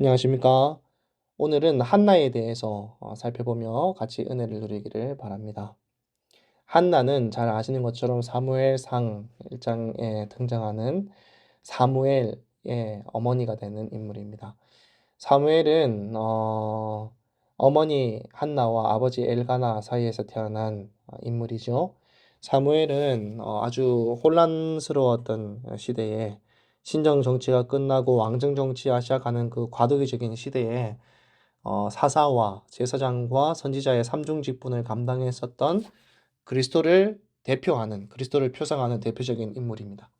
안녕하십니까. 오늘은 한나에 대해서 살펴보며 같이 은혜를 누리기를 바랍니다. 한나는 잘 아시는 것처럼 사무엘상 1장에 등장하는 사무엘의 어머니가 되는 인물입니다. 사무엘은 어머니 한나와 아버지 엘가나 사이에서 태어난 인물이죠. 사무엘은 아주 혼란스러웠던 시대에 신정 정치가 끝나고 왕정 정치가 시작하는 그 과도기적인 시대에 사사와 제사장과 선지자의 삼중 직분을 감당했었던 그리스도를 대표하는 그리스도를 표상하는 대표적인 인물입니다.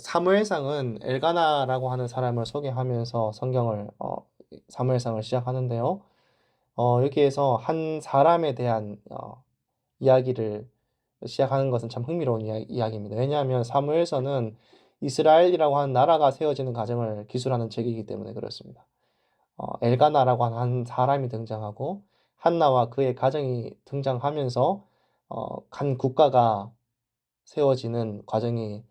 사무엘상은 엘가나라고 하는 사람을 소개하면서 성경을 사무엘상을 시작하는데요. 여기에서 한 사람에 대한 이야기를 시작하는 것은 참 흥미로운 이야기입니다. 왜냐하면 사무엘서는 이스라엘이라고 하는 나라가 세워지는 과정을 기술하는 책이기 때문에 그렇습니다. 엘가나라고 하는 한 사람이 등장하고 한나와 그의 가정이 등장하면서 한 국가가 세워지는 과정이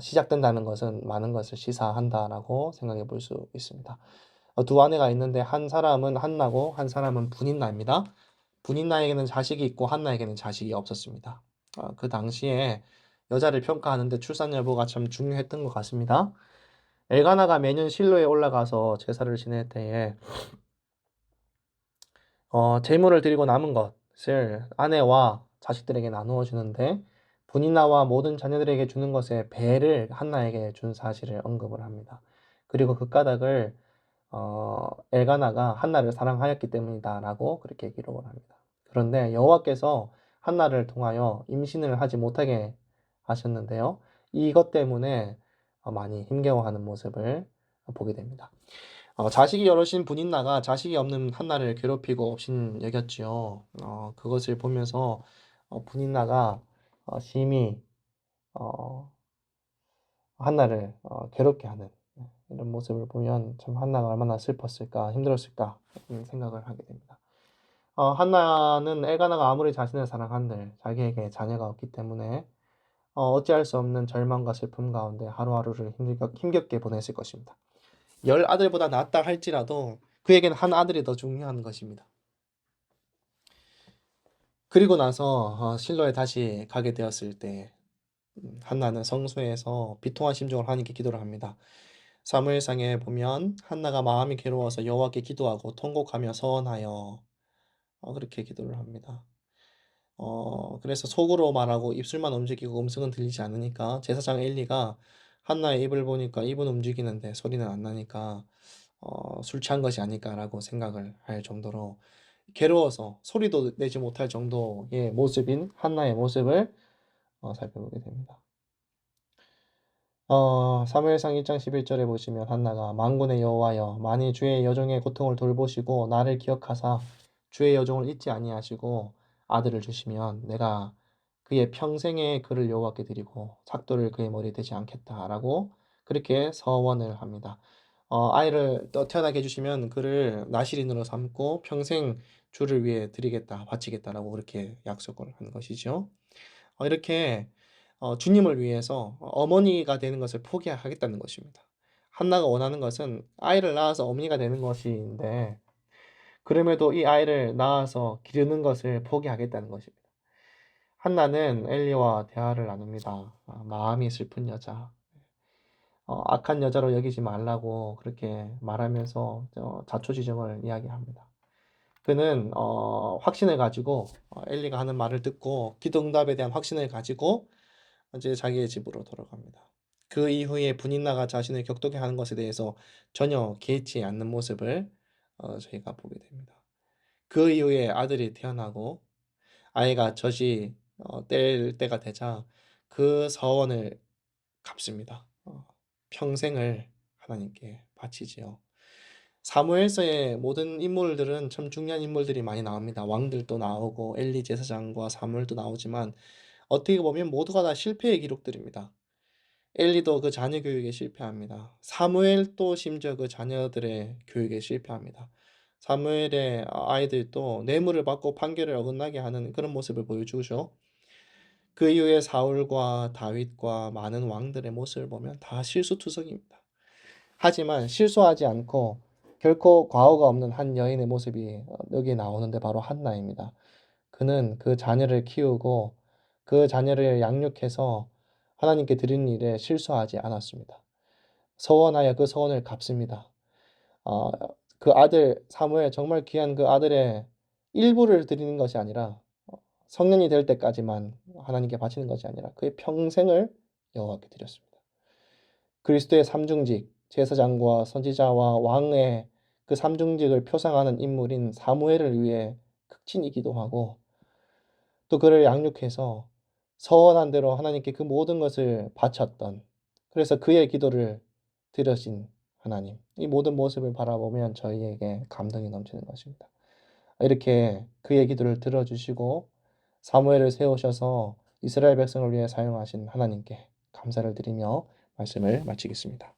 시작된다는 것은 많은 것을 시사한다라고 생각해 볼 수 있습니다. 두 아내가 있는데 한 사람은 한나고 한 사람은 분인나입니다. 분인나에게는 자식이 있고 한나에게는 자식이 없었습니다. 그 당시에 여자를 평가하는데 출산 여부가 참 중요했던 것 같습니다. 엘가나가 매년 실로에 올라가서 제사를 지낼 때에 재물을 드리고 남은 것을 아내와 자식들에게 나누어 주는데 분인나와 모든 자녀들에게 주는 것의 배를 한나에게 준 사실을 언급을 합니다. 그리고 그 까닭을 엘가나가 한나를 사랑하였기 때문이다라고 그렇게 기록을 합니다. 그런데 여호와께서 한나를 통하여 임신을 하지 못하게 하셨는데요. 이것 때문에 많이 힘겨워하는 모습을 보게 됩니다. 자식이 여럿인 분인나가 자식이 없는 한나를 괴롭히고 업신 여겼지요. 그것을 보면서 분인나가 심히 어, 한나를 괴롭게 하는 이런 모습을 보면 참 한나가 얼마나 슬펐을까 힘들었을까 생각을 하게 됩니다. 한나는 엘가나가 아무리 자신을 사랑한들 자기에게 자녀가 없기 때문에 어찌할 수 없는 절망과 슬픔 가운데 하루하루를 힘겹게 보냈을 것입니다. 열 아들보다 낫다 할지라도 그에겐 한 아들이 더 중요한 것입니다. 그리고 나서 실로에 다시 가게 되었을 때 한나는 성소에서 비통한 심정을 하나님께 기도를 합니다. 사무엘상에 보면 한나가 마음이 괴로워서 여호와께 기도하고 통곡하며 서원하여 그렇게 기도를 합니다. 그래서 속으로 말하고 입술만 움직이고 음성은 들리지 않으니까 제사장 엘리가 한나의 입을 보니까 입은 움직이는데 소리는 안 나니까 술 취한 것이 아닐까라고 생각을 할 정도로 괴로워서 소리도 내지 못할 정도의 모습인 한나의 모습을 살펴보게 됩니다. 사무엘상 1장 11절에 보시면 한나가 만군의 여호와여 만일 주의 여종의 고통을 돌보시고 나를 기억하사 주의 여종을 잊지 아니하시고 아들을 주시면 내가 그의 평생의 그를 여호와께 드리고 삭도를 그의 머리에 대지 않겠다라고 그렇게 서원을 합니다. 아이를 또 태어나게 해주시면 그를 나실인으로 삼고 평생 주를 위해 드리겠다 바치겠다라고 그렇게 약속을 한 것이죠. 이렇게 주님을 위해서 어머니가 되는 것을 포기하겠다는 것입니다. 한나가 원하는 것은 아이를 낳아서 어머니가 되는 것인데 그럼에도 이 아이를 낳아서 기르는 것을 포기하겠다는 것입니다. 한나는 엘리와 대화를 나눕니다. 마음이 슬픈 여자, 악한 여자로 여기지 말라고 그렇게 말하면서 자초지종을 이야기합니다. 그는 확신을 가지고 엘리가 하는 말을 듣고 기도 응답에 대한 확신을 가지고 이제 자기의 집으로 돌아갑니다. 그 이후에 분인나가 자신을 격동해 하는 것에 대해서 전혀 개의치 않는 모습을 저희가 보게 됩니다. 그 이후에 아들이 태어나고 아이가 젖이 뗄 때가 되자 그 서원을 갚습니다. 평생을 하나님께 바치지요. 사무엘서의 모든 인물들은 참 중요한 인물들이 많이 나옵니다. 왕들도 나오고 엘리 제사장과 사무엘도 나오지만 어떻게 보면 모두가 다 실패의 기록들입니다. 엘리도 그 자녀 교육에 실패합니다. 사무엘도 심지어 그 자녀들의 교육에 실패합니다. 사무엘의 아이들도 뇌물을 받고 판결을 어긋나게 하는 그런 모습을 보여주죠. 그 이후에 사울과 다윗과 많은 왕들의 모습을 보면 다 실수투성입니다. 하지만 실수하지 않고 결코 과오가 없는 한 여인의 모습이 여기에 나오는데 바로 한나입니다. 그는 그 자녀를 키우고 그 자녀를 양육해서 하나님께 드리는 일에 실수하지 않았습니다. 서원하여 그 서원을 갚습니다. 아, 그 아들 사무엘 정말 귀한 그 아들의 일부를 드리는 것이 아니라 성년이 될 때까지만 하나님께 바치는 것이 아니라 그의 평생을 여호와께 드렸습니다. 그리스도의 삼중직, 제사장과 선지자와 왕의 그 삼중직을 표상하는 인물인 사무엘을 위해 극진히 기도하고 또 그를 양육해서 서원한 대로 하나님께 그 모든 것을 바쳤던, 그래서 그의 기도를 들으신 하나님, 이 모든 모습을 바라보면 저희에게 감동이 넘치는 것입니다. 이렇게 그의 기도를 들어주시고 사무엘을 세우셔서 이스라엘 백성을 위해 사용하신 하나님께 감사를 드리며 말씀을 마치겠습니다.